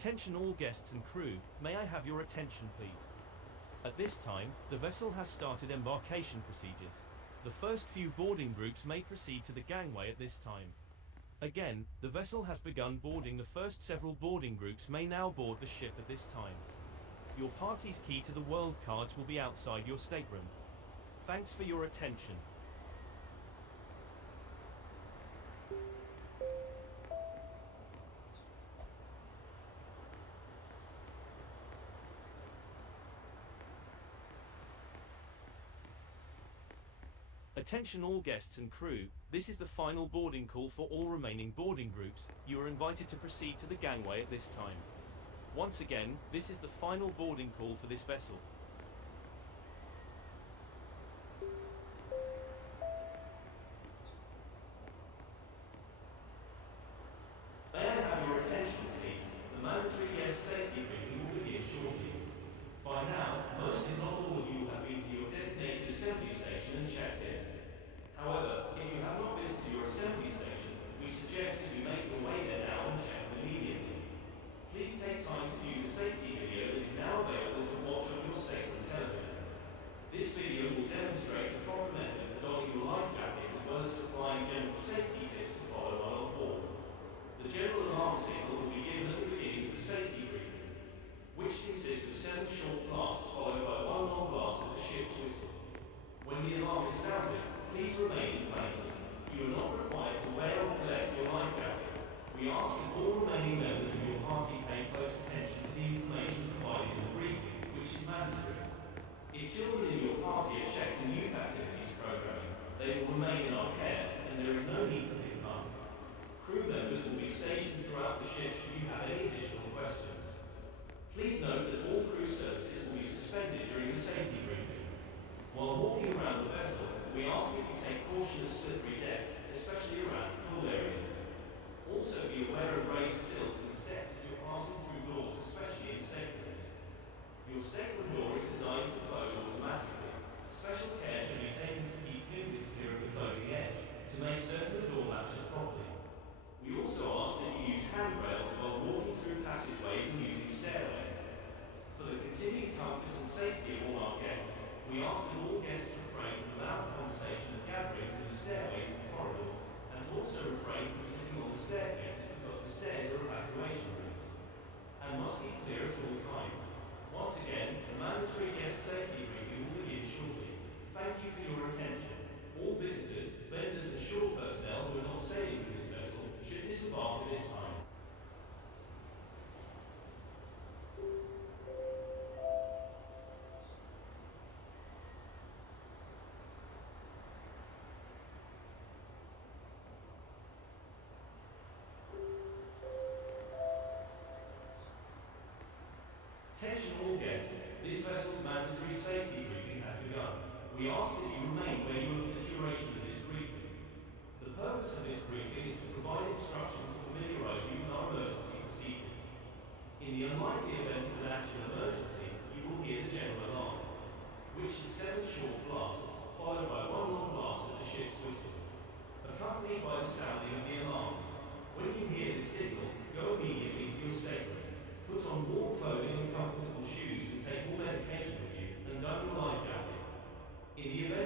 Attention all guests and crew, may I have your attention please? At this time, the vessel has started embarkation procedures. The first few boarding groups may proceed to the gangway at this time. Again, the vessel has begun boarding. The first several boarding groups may now board the ship at this time. Your party's key to the world cards will be outside your stateroom. Thanks for your attention. Attention all guests and crew, this is the final boarding call for all remaining boarding groups. You are invited to proceed to the gangway at this time. Once again, this is the final boarding call for this vessel. May I have your attention please? The mandatory guest safety briefing will begin shortly. By now, most if not all of you have been to your designated assembly station and checked in. However, if you have not visited your assembly station, we suggest that you make your way there now and check them immediately. Please take time to view the safety video that is now available to watch on your stateroom television. This video will demonstrate the proper method for donning your life jacket as well as supplying general safety tips to follow while on board. The general alarm signal will be given at the beginning of the safety briefing, which consists of 7 short blasts followed by 1 long blast of the ship's whistle. When the alarm is sounded, please remain in place. You are not required to wear or collect your life jacket. We ask that all remaining members of your party pay close attention to the information provided in the briefing, which is mandatory. If children in your party are checked in youth activities programming, they will remain in our care, and there is no need to pick them up. Crew members will be stationed throughout the ship should you have any additional questions. Please note that all crew services will be suspended during the safety briefing. While walking around the vessel, we ask that you take caution of slippery decks, especially around pool areas. Also be aware of raised sills and steps as you're passing through doors, especially in staterooms. Your stateroom door is designed to close automatically. Special care should be taken to keep fingers clear of the closing edge, to make certain the door latches properly. We also ask that you use handrails while walking through passageways and using stairways. For the continued comfort and safety of all our guests, we ask that all guests refrain from loud conversation and gatherings in the stairways and corridors, and also refrain from sitting on the staircases because the stairs are evacuation routes, and must be clear at all times. Once again, the mandatory guest safety briefing will begin shortly. Thank you for your attention. All visitors, vendors and shore personnel who are not sailing with this vessel should disembark at this time. Attention all guests, this vessel's mandatory safety briefing has begun. We ask that you remain where you are for the duration of this briefing. The purpose of this briefing is to provide instructions to familiarise you with our emergency procedures. In the unlikely event of an actual emergency, you will hear the general alarm, which is 7 short blasts, followed by 1 long blast of the ship's whistle, accompanied by the sounding of the alarms. When you hear this signal, go immediately to your stateroom. Put on warm clothing and comfortable shoes and take all medication with you, and don your life jacket. In the event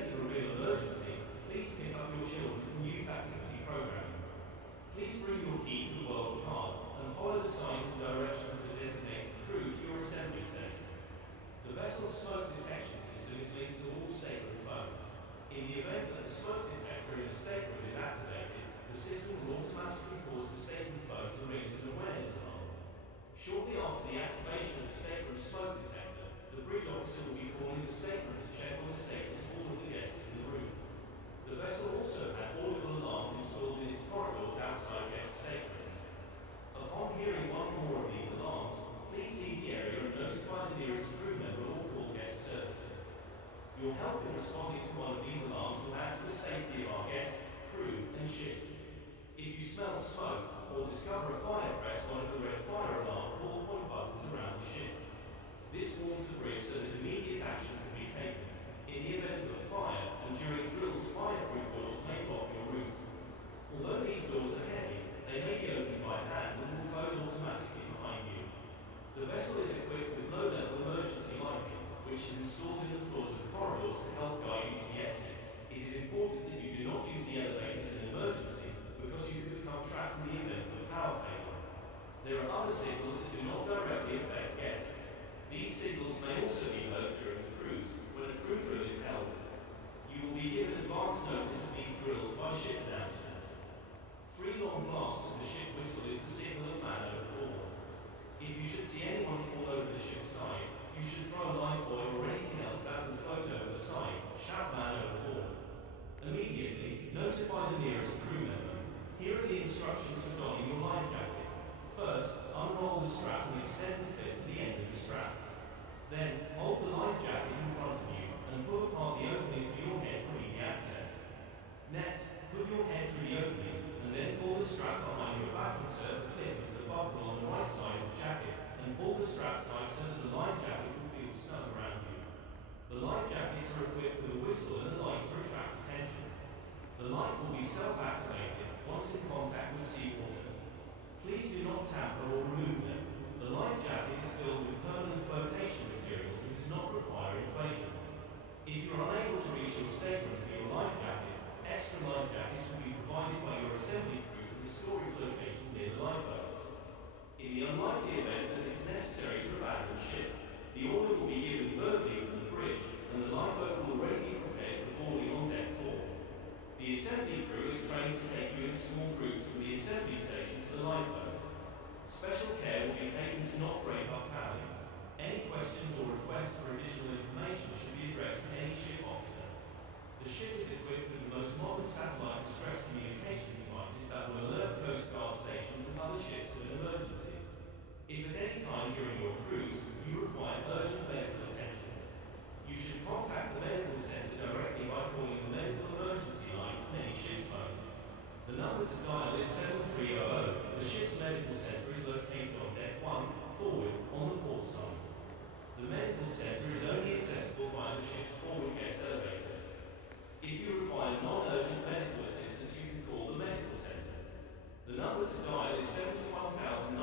dial is 71923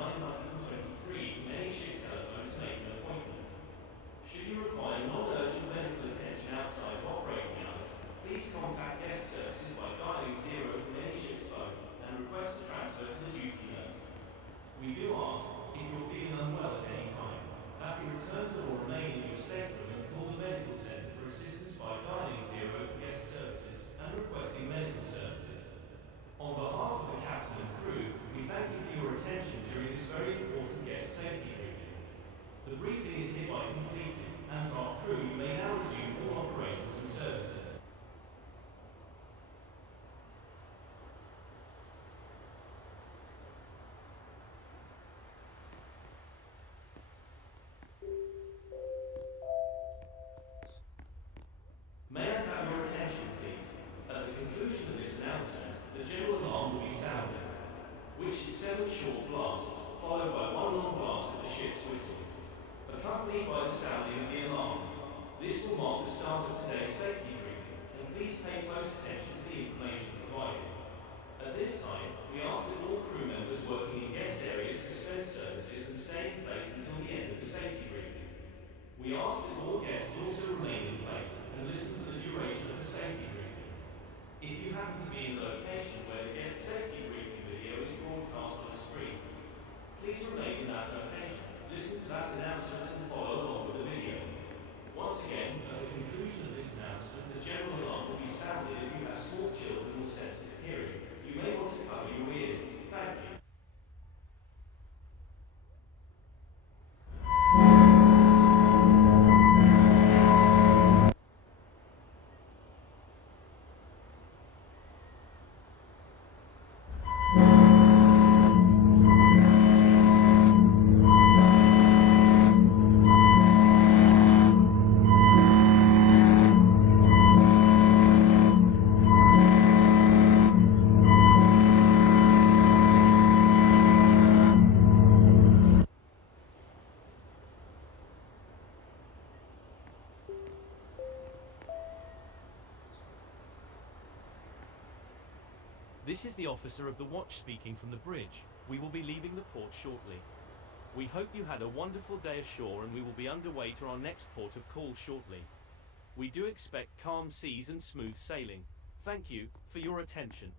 from any ship telephone to make an appointment. Should you require non-urgent medical attention outside of operating hours, please contact guest services by dialing 0 from any ship's phone and request a transfer to the duty nurse. We do ask, if you're feeling unwell at any time, that you return to or remain in your stateroom and call the medical center for assistance by dialing 0 for guest services and requesting medical services. On behalf of the captain and crew, we thank you for your attention during this very important guest safety briefing. The briefing is hereby completed, and to our crew, you may now resume all operations and services. May I have your attention, please? At the conclusion of this announcement, the general alarm will be sounded, which is 7 short blasts, followed by 1 long blast of the ship's whistle, accompanied by the sounding of the alarms. This will mark the start of today's safety briefing, and please pay close attention to the information provided. At this time, we ask that all crew members working in guest areas suspend services and stay in place until the end of the safety briefing. We ask that all guests also remain in place and listen for the duration of the safety briefing. If you happen to be in the location where the guest safety briefing video is broadcast on the screen, please remain in that location, listen to that announcement and follow along with the video. Once again, at the conclusion of this announcement, the general alarm will be sounded if you have small children with sensitive hearing. You may want to cover your ears. Thank you. This is the officer of the watch speaking from the bridge. We will be leaving the port shortly. We hope you had a wonderful day ashore, and we will be underway to our next port of call shortly. We do expect calm seas and smooth sailing. Thank you for your attention.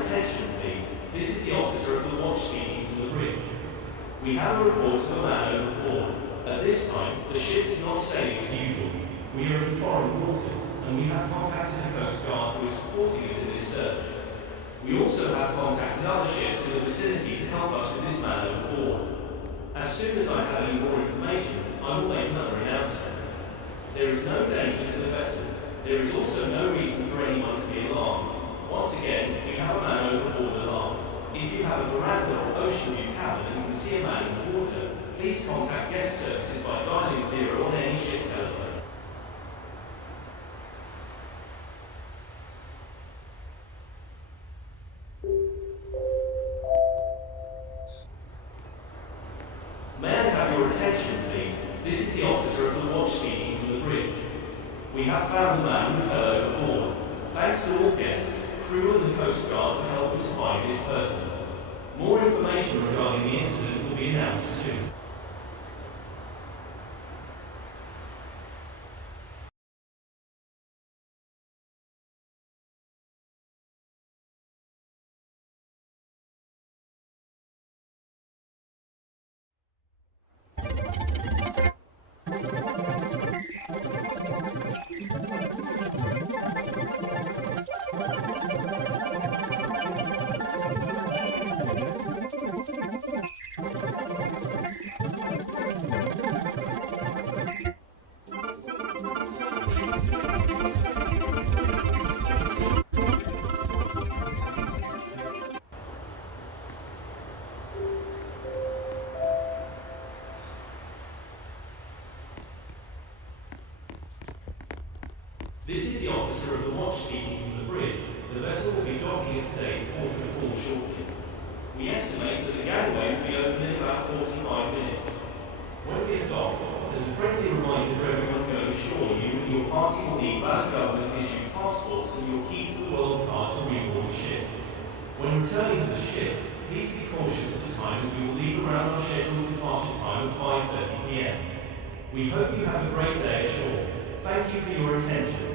attention, please? This is the officer of the watch speaking from the bridge. We have a report of a man overboard. At this time, the ship is not sailing as usual. We are in foreign waters, and we have contacted the Coast Guard who is supporting us in this search. We also have contacted other ships in the vicinity to help us with this man overboard. As soon as I have any more information, I will make another announcement. There is no danger to the vessel. There is also no reason for anyone to be alarmed. Once again, we have a man overboard alarm. If you have a veranda or ocean view cabin and can see a man in the water, please contact guest services by dialing 0 on any ship telephone. May I have your attention, please? This is the officer of the watch speaking from the bridge. We have found the man who fell overboard. Thanks to all guests, crew and the Coast Guard for helping to find this person. More information regarding the incident will be announced soon. This is the officer of the watch speaking from the bridge. The vessel will be docking at today's port of call shortly. We estimate that the gangway will be open in about 45 minutes. When we are docked, as a friendly reminder for everyone going ashore, you and your party will need valid government-issued passports and your key to the world card to reboard the ship. When returning to the ship, please be cautious at the time as we will leave around our scheduled departure time of 5:30 p.m. We hope you have a great day ashore. Thank you for your attention.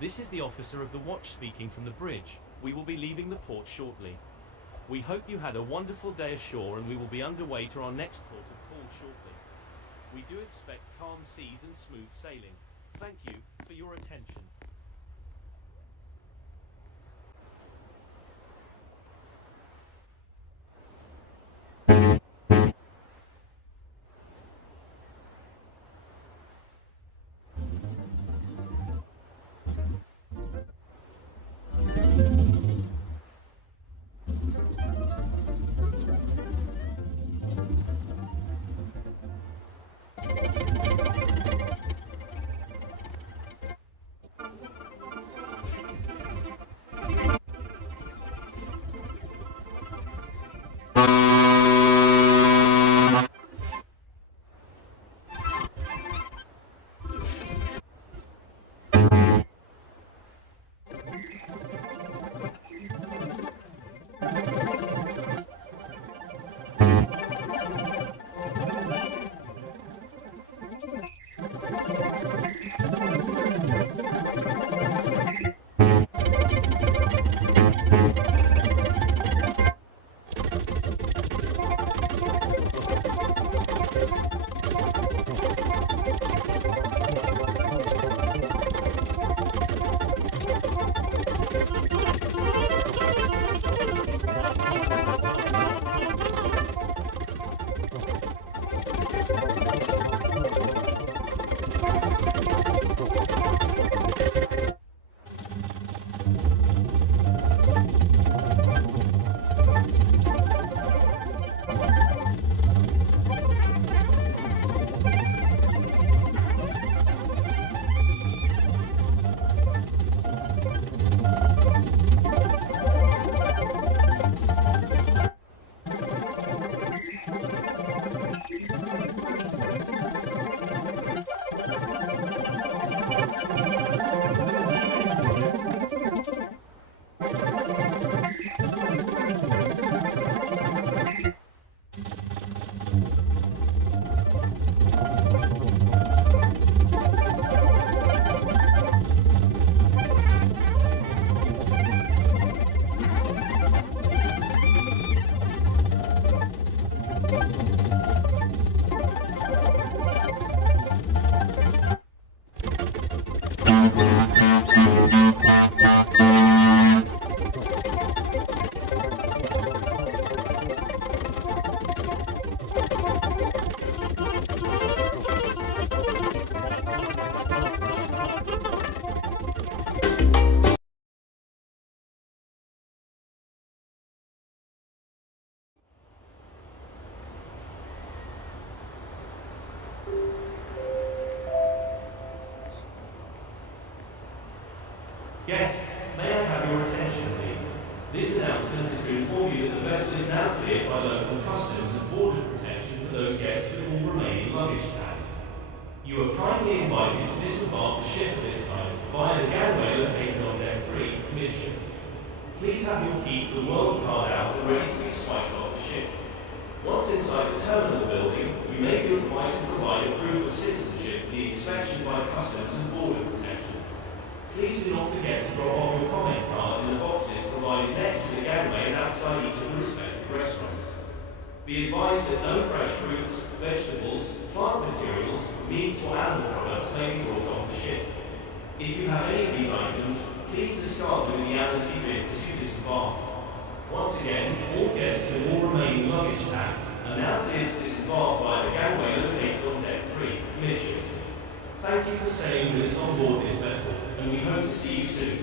This is the officer of the watch speaking from the bridge. We will be leaving the port shortly. We hope you had a wonderful day ashore and we will be underway to our next port of call shortly. We do expect calm seas and smooth sailing. Thank you for your attention. Guests, may I have your attention, please? This announcement is to inform you that the vessel is now cleared by local customs and border protection for those guests with all remaining luggage tags. You are kindly invited to disembark the ship at this time via the gangway located on deck 3, midship. Please have your key to the world card out and ready to be swiped off the ship. Once inside the terminal building, you may be required to provide a proof of citizenship for the inspection by customs and border protection. Please do not forget to drop off your comment cards in the boxes provided next to the gangway and outside each of the respective restaurants. Be advised that no fresh fruits, vegetables, plant materials, meat or animal products may be brought off the ship. If you have any of these items, please discard them in the amnesty bins as you disembark. Once again, all guests with all remaining luggage tags are now cleared to disembark via the gangway located on deck 3, midship. Thank you for sailing with us on board this vessel, and we hope to see you soon.